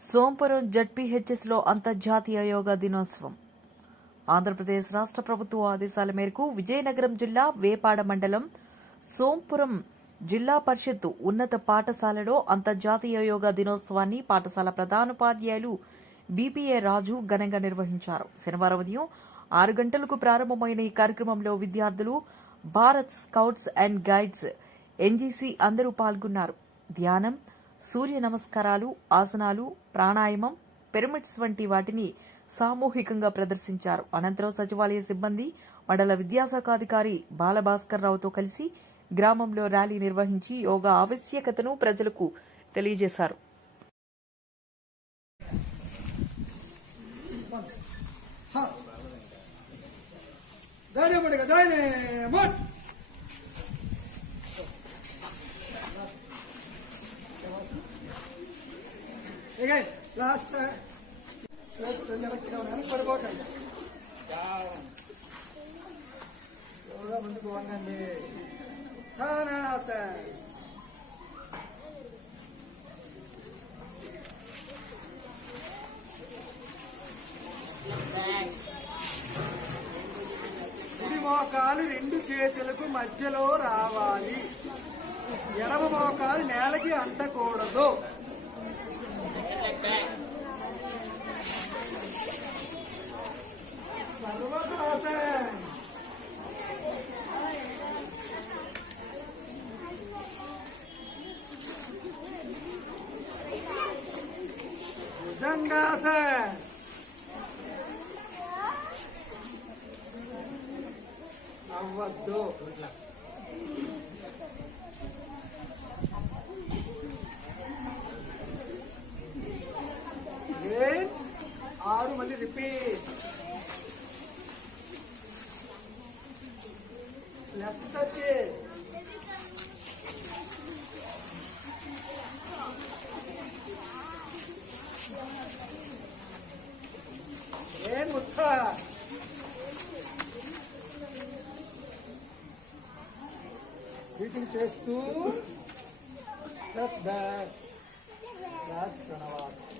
Sompuram ZPHS లో అంతర్జాతీయ యోగా దినోత్సవం. ఆంధ్రప్రదేశ్ రాష్ట్ర ప్రభుత్వ ఆదేశాల మేరకు విజయనగరం జిల్లా వేపాడ మండలం సోంపురం జిల్లా పరిషత్ ఉన్నత పాఠశాలలో అంతర్జాతీయ యోగా దినోత్సవాన్ని పాఠశాల ప్రధానోపాధ్యాయులు బీపీఏ రాజు ఘనంగా నిర్వహించారు. శనివారం ఉదయం 6 గంటలకు ప్రారంభమైన ఈ కార్యక్రమంలో విద్యార్థులు, Bharat scouts and guides, NGC అందరూ పాల్గొన్నారు. ధ్యానం, సూర్య నమస్కారాలు, ఆసనాలు, ప్రాణాయామం, పిరమిడ్స్ వంటి వాటిని సామూహికంగా ప్రదర్శించారు. అనంతరం సచివాలయ సిబ్బంది, మండల విద్యాశాఖ అధికారి బాలభాస్కర్ రావుతో కలిసి గ్రామంలో ర్యాలీ నిర్వహించి యోగా ఆవశ్యకతను ప్రజలకు తెలియజేశారు. లాస్ట్ పడిపోకండి, యోగా ముందుకు వంగండి. కుడి మోకాలు 2 చేతులకు మధ్యలో రావాలి. ఎడమ మోకాలు నేలకి అంటకూడదు. భుజంగాసన్, నవ్వద్దు. Again, 6 మళ్ళీ రిపీట్. లెఫ్ట్ సర్కిల్, ఏం ముత్త, బ్రీతింగ్ చేస్తూ లెఫ్ట్ బ్యాక్, బ్యాక్ ప్రణవాసం.